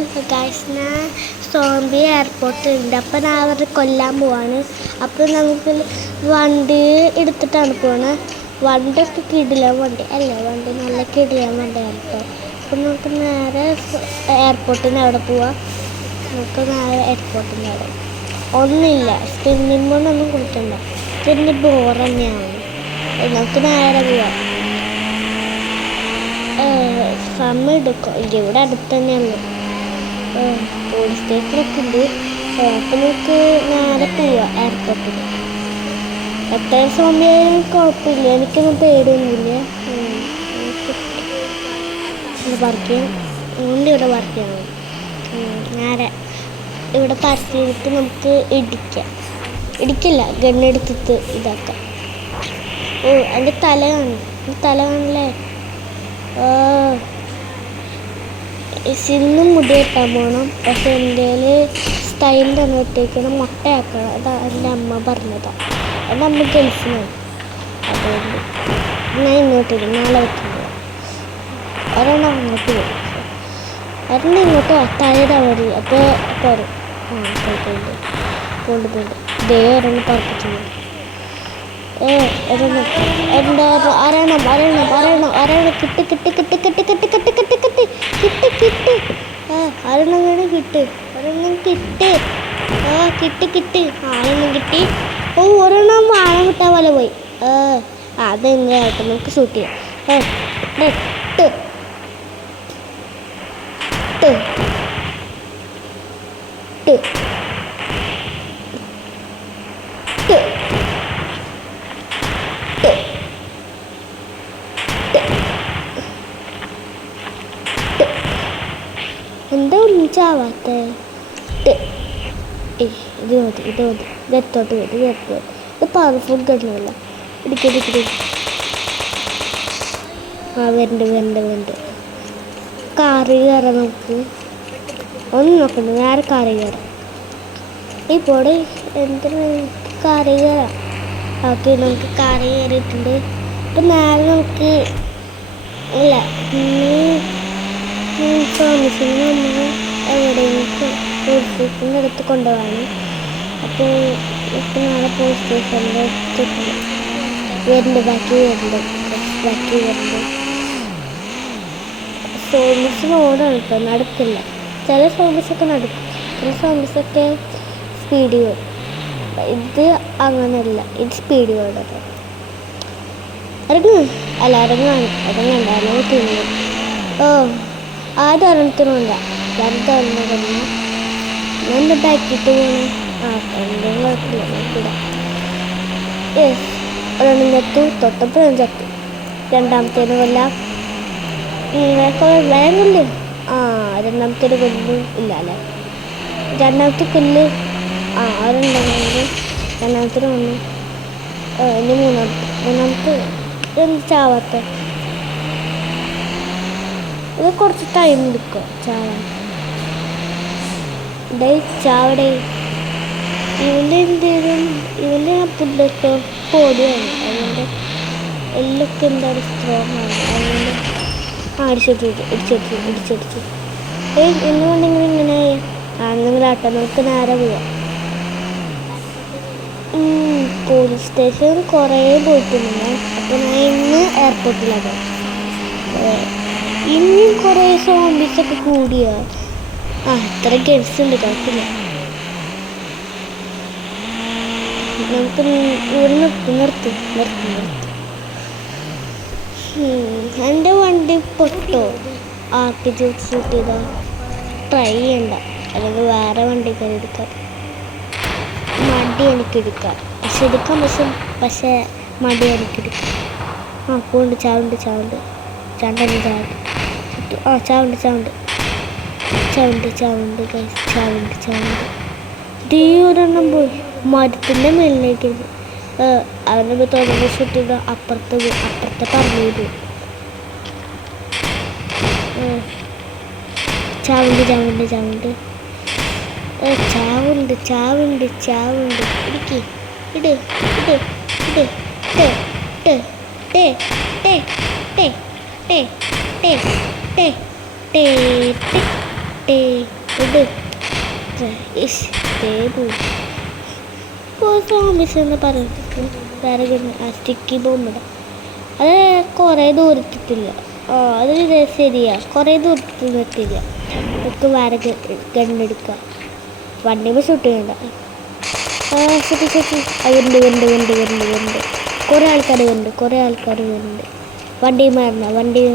Hello guys, ഞാൻ zombie എയർപോർട്ടുണ്ട്. അപ്പം ഞാൻ അവരെ കൊല്ലാൻ പോവാണ്. അപ്പോൾ നമുക്ക് വണ്ടി എടുത്തിട്ടാണ് പോണത്. വണ്ടിയൊക്കെ കിടിലൻ വണ്ടി അല്ലേ, വണ്ടി നല്ല കിടിലൻ വണ്ടിയാണ് കേട്ടോ. അപ്പം നമുക്ക് നേരെ എയർപോർട്ടിന് അവിടെ പോവാം. നമുക്ക് നേരെ എയർപോർട്ടിൻ്റെ അവിടെ ഒന്നുമില്ല, സ്കിന്നിമൊന്നും കൊടുക്കണ്ട, സ്കിന്ന് ബോർ തന്നെയാണ്. നമുക്ക് നേരെ പോവാം. സമയം എടുക്കും, ഇവിടെ അടുത്ത് തന്നെയാണ് പോലീസ് സ്റ്റേഷനൊക്കെ ഉണ്ട്. അപ്പം നമുക്ക് നേരെ പോവാം എയർപോർട്ടിൽ. എത്ര സമയം കുഴപ്പമില്ല, എനിക്കൊന്നും പേടിയൊന്നുമില്ല. പാർക്ക് ചെയ്യാം, വണ്ടി ഇവിടെ പാർക്ക് ചെയ്യണം. നേരെ ഇവിടെ പാർക്ക് ചെയ്തിട്ട് നമുക്ക് ഇടിക്കില്ല, ഗണ്ണെടുത്തിട്ട് ഇതാക്കാം. എൻ്റെ തല കാണില്ലേ. സിന്നും മുടി വെട്ടാൻ പോകണം. പക്ഷെ എൻ്റെ സ്റ്റൈൽ തന്നെ ഇട്ടേക്കണം, മുട്ടയാക്കണം. അതാ എൻ്റെ അമ്മ പറഞ്ഞതാണ്. എൻ്റെ അമ്മ ഗൾഫിനാണ്, അതുകൊണ്ട് ഞാൻ ഇങ്ങോട്ട് നാളെ വെക്കുന്നത്. ഒരെണ്ണം അങ്ങോട്ട് പോകും, ഒരെണ്ണം ഇങ്ങോട്ട് താഴെ വരി. അപ്പോൾ വരും. പോയിട്ട് ദേ ഒരെണ്ണം പറപ്പിച്ചു. ഒരെണ്ണം കിട്ടി. ഒരെണ്ണം വേണം കിട്ടി. ഒരെണ്ണം കിട്ടി. ഒരെണ്ണം വാഴ വിട്ടാ പോലെ പോയി. അതെങ്ങനെയായിട്ട് നമുക്ക് ഷൂട്ട് ചെയ്യാം. എന്താ ഒന്നും ചാവാത്ത? ഇത് മതി. ഇതെത്തോട്ട് ഇത് പവർഫുൾ ഗണ്ണല്ല. ഇടിക്കടി. വരുന്നുണ്ട്. കാറ് കയറാം. നമുക്ക് ഒന്നും നോക്കണ്ട, നേരെ കാറ് കയറാം. ഇപ്പോൾ എന്തിനാ കാറ് കയറാം? ഓക്കെ, നമുക്ക് കാറ് കയറിയിട്ടുണ്ട്. ഇപ്പം നേരെ നമുക്ക് ഇല്ല പ്രോമിസിന് നമ്മൾ എവിടെയെങ്കിലും പോലീസ് സ്റ്റേഷൻ്റെ അടുത്ത് കൊണ്ടുപോകാണ്. അപ്പോൾ ഇപ്പം നാളെ പോലീസ് സ്റ്റേഷൻ്റെ ബാക്കി വരുന്നുണ്ട്. സോമീസിന് ഓടാണ് കേട്ടോ, നടക്കില്ല. ചില സോമീസൊക്കെ നടക്കും, ചില സോമീസൊക്കെ സ്പീഡ് വരും. ഇത് അങ്ങനെയല്ല, ഇത് സ്പീഡ് വേർഡല്ല. ഇറങ്ങാണ് തിന്നു. ആദ്യം ഒരെണ്ണത്തിനുണ്ട, രണ്ടെണ്ണം ഞാൻ ബാക്കിയിട്ട് പോകണം. എന്തെങ്കിലും കുഴപ്പമില്ല, നോക്കില്ല. ഒരെണ്ണം ചത്തു, തൊട്ടപ്പോഴും ചത്തു. രണ്ടാമത്തേന് കൊല്ലാം. വേഗമില്ലേ? രണ്ടാമത്തേന് കൊല്ലും ഇല്ല അല്ലേ? രണ്ടാമത്തെ കൊല്ല് ഒരെണ്ണം. രണ്ടാമത്തേന് വന്നു. ഇനി മൂന്നാമത്തെ എന്ത് ചാവാത്ത? ഇത് കുറച്ച് ടൈം എടുക്കും ചാവാൻ. ചാവടേ. ഇവൻ്റെ പുല്ലൊക്കെ പൊടിയാണ്, അതുകൊണ്ട് എല്ലൊക്കെ എന്താണ് സ്ട്രോങ് ആണ്. അതുകൊണ്ട് ഇടിച്ചടിച്ചു. എന്നുകൊണ്ടെങ്കിൽ ഇങ്ങനെ ആണെങ്കിലാട്ടോ. നമുക്ക് നേരെ പോവാം. പോലീസ് സ്റ്റേഷൻ കുറേ പോയിട്ടുണ്ട്. അപ്പോൾ ഞാൻ ഇന്ന് എയർപോർട്ടിലാണ്. ഇനിയും കുറേ സോംബീസൊക്കെ കൂടിയാ. ഇത്ര ഗെയിംസ് ഉണ്ട്, കുഴപ്പമില്ല. നമുക്ക് ഇവിടെ നിർത്തി. എൻ്റെ വണ്ടി പൊട്ടോ? ആർക്കിച്ച് ഷൂട്ട് ചെയ്താൽ ട്രൈ ചെയ്യണ്ട, അല്ലെങ്കിൽ വേറെ വണ്ടി കയറി എടുക്കാം. മടി എനിക്കെടുക്കാം, പക്ഷേ മടി എനിക്കെടുക്കാം. പോണ്ട്. ചാവുണ്ട്. ഒരെണ്ണം പോയി മരത്തിൻ്റെ മേലിലേക്ക്. അവനൊക്കെ തുടങ്ങി ഷൂട്ട് ചെയ്ത അപ്പുറത്തെ പറഞ്ഞു വരും. ചാവുണ്ട്. ഇട്. പോട്ടെ ഇത് സോംബീസ് എന്ന് പറഞ്ഞിട്ട് വേറെ സ്റ്റിക്കി ബോംബിടാം. അത് കുറേ ദൂരത്തിട്ടില്ല. അത് ശരിയാ, കുറേ ദൂരത്തിൽ എത്തില്ല. നമുക്ക് വേറെ ഗണ്ണെടുക്കാം. വണ്ടിയുമ്പോൾ ഷൂട്ട് ചെയ്യണ്ട. ശരി വരുന്നുണ്ട്. കുറേ ആൾക്കാർ വരുന്നുണ്ട്. വണ്ടിയിൽ കയറാം. വണ്ടിയിൽ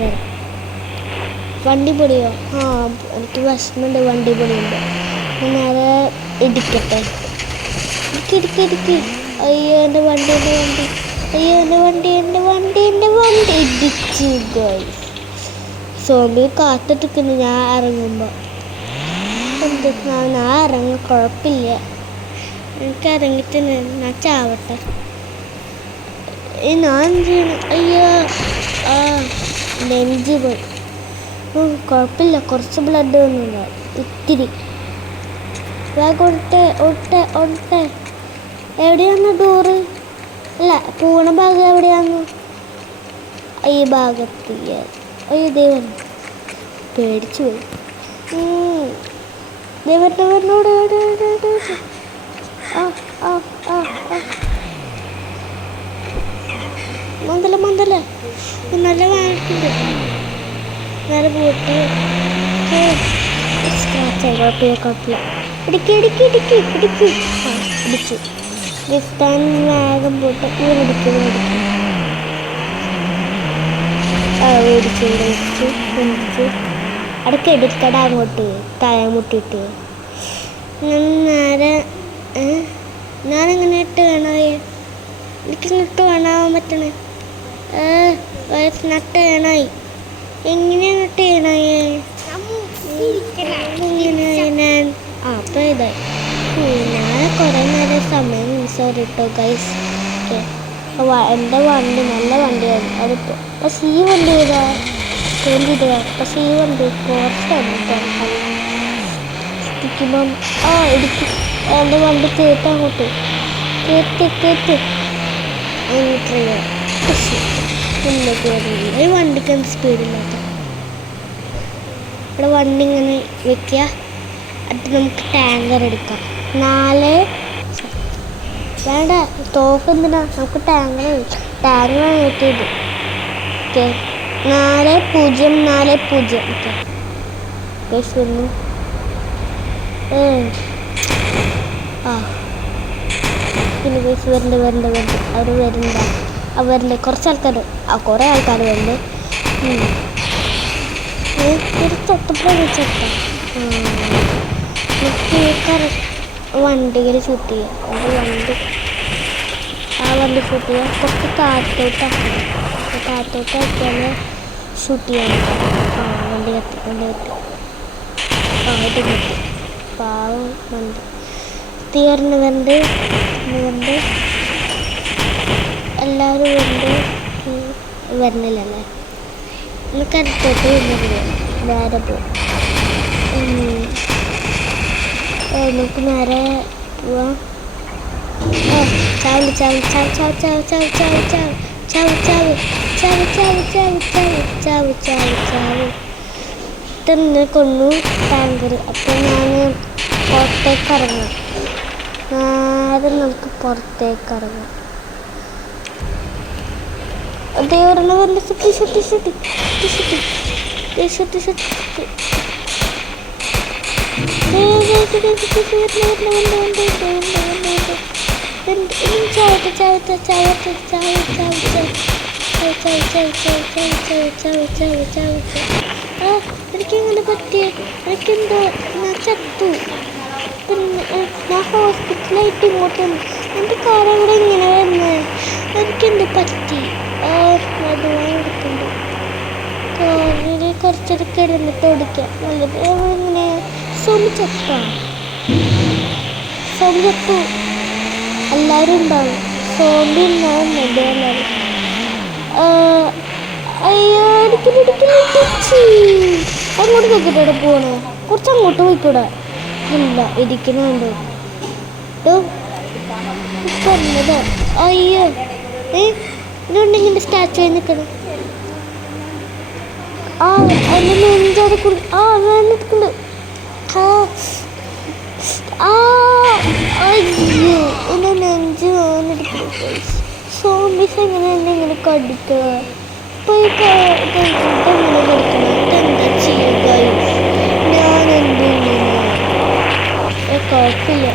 കയറാം. വണ്ടി പൊളിയോ? എനിക്ക് വിഷമമുണ്ട്. വണ്ടി പൊളിയുണ്ട്. നേരെ ഇടിക്കട്ടെ. ഇടുക്കി. അയ്യോ എൻ്റെ വണ്ടി ഇടിച്ചു. സോംബി കാത്തിട്ടിരിക്കുന്നു ഞാൻ ഇറങ്ങുമ്പോൾ. ഞാൻ ഇറങ്ങാൻ കുഴപ്പമില്ല. എനിക്ക് ഇറങ്ങിയിട്ട് ഞാൻ ചാവട്ടെ. ഞാൻ ചെയ്യണം. അയ്യോ നെഞ്ച് പോയി. കുഴപ്പമില്ല, കുറച്ച് ബ്ലഡ് ഒന്നുമില്ല, ഇത്തിരി. ഒട്ടെ എവിടെയാണ് ഡോറ്? അല്ല, പൂണ ഭാഗം എവിടെയാന്ന്? ഈ ഭാഗത്ത്. അയ്യോ ദൈവം, പേടിച്ചു പോയി. ദൈവനോട് മന്ദല നല്ല വാങ്ങിട്ടുണ്ട്. നേരെ പോയിട്ട് സ്ക്രാച്ചായി. കുഴപ്പമില്ല. ഇടിച്ചു. വിസ്താൻ വേഗം പോയിട്ട് ഇടിച്ചു. അടക്ക എടുക്കട അങ്ങോട്ട് തലമുട്ടിട്ട്. നേരെ ഞാനെങ്ങനെ ഇട്ട് വേണമായേ? എനിക്ക് നട്ട് വേണാവാൻ പറ്റണേ. നട്ട് വേണമായി. എങ്ങനെയാണ് നട്ട് ചെയ്യണേ? ഞാൻ അപ്പം ഇതായി. ഞാൻ കുറേ നേരം സമയം സോറി കേട്ടോ ഗൈസ്. എൻ്റെ വണ്ടി നല്ല വണ്ടിയാണ്. അതിപ്പോൾ പക്ഷേ ഈ വണ്ടി ഇതാ പക്ഷേ ഈ വണ്ടി കുറച്ചാണ് ഇടിക്കുമ്പം ഇടിക്കും. എൻ്റെ വണ്ടി കേട്ട് അങ്ങോട്ട് കേട്ട് മുന്നോട്ട് വരുന്നില്ല. ഈ വണ്ടിക്ക് എന്ത് സ്പീഡില്ലാത്ത. ഇവിടെ വണ്ടി ഇങ്ങനെ വെക്കുക. അത് നമുക്ക് ടാങ്കർ എടുക്കാം. 4 വേണ്ട, തോക്കെന്തിനാ? നമുക്ക് ടാങ്കർ കിട്ടിയത്. ഓക്കെ, 4040. ഓക്കെ ഗൈസ് വന്നു. പിന്നെ ഗൈസ് വരുന്നുണ്ട്. അവർ വരുന്നുണ്ട്. അവരുടെ കുറച്ച് ആൾക്കാർ, കുറേ ആൾക്കാർ വരുന്നുണ്ട്. വണ്ടികൾ ഷൂട്ട് ചെയ്യാം. വണ്ടി ഷൂട്ട് ചെയ്യാം. കുറച്ച് താഴത്തോട്ടാക്കിയാൽ ഷൂട്ട് ചെയ്യാൻ പറ്റും. വണ്ടി കത്തി ഇത് കത്തി. പാവം വണ്ടി തീർന്നുണ്ട്. എല്ലാവരും വരുന്നില്ലല്ലേ? നമുക്ക് അടുത്തോട്ട് നേരെ പോകും. നമുക്ക് നേരെ പോവാം. തന്നെ കൊന്നു ടാങ്കർ. അപ്പം ഞാൻ പുറത്തേക്ക് ഇറങ്ങാം. നേരെ നമുക്ക് പുറത്തേക്ക് ഇറങ്ങാം. ദേവരണ വന്ന് ഷുട്ടി എനിക്കിങ്ങനെ പറ്റിയ എനിക്കെന്തോ ഞാൻ ചത്തു. പിന്നെ ഞാൻ ഹോസ്പിറ്റലായിട്ട് ഇങ്ങോട്ട് വന്നു. എൻ്റെ കാർ അവിടെ ഇങ്ങനെ വന്നത് എനിക്കെന്ത് പറ്റി? അതുമായി എടുക്കുന്നുണ്ട്. കാറിൽ കുറച്ചൊരു കിടന്നിട്ട് ഓടിക്കാം. നല്ലത് ഇങ്ങനെ ചത്തു. എല്ലാവരും ഉണ്ടാവും. സോംബി ഉണ്ടാവും. എല്ലാവരും അയ്യോ ഇടിച്ചു. അങ്ങോട്ട് നോക്കിയിട്ട് പോകണേ? കുറച്ച് അങ്ങോട്ട് പോയിക്കൂടെ? ഇല്ല, ഇരിക്കുന്നുണ്ട്. പറഞ്ഞതോ? അയ്യോ ഇതുണ്ടെങ്കിൽ സ്റ്റാച്ചു ആയി നിൽക്കണം. ആ എൻ്റെ നെഞ്ചത് ആ വേണ്ടിട്ടുണ്ട്. ആ അയ്യോ എൻ്റെ നെഞ്ച് വേണ്ടിട്ടുണ്ട്. സോംബീസ് എങ്ങനെ എന്നെ ഇങ്ങനെ കടിക്കുക? അപ്പോൾ ഈ ഇതെങ്ങനെ കടിക്കണം? ഇതെന്താ ചെയ്യുക? ഞാൻ എന്തിങ്ങനെ കുഴപ്പമില്ല.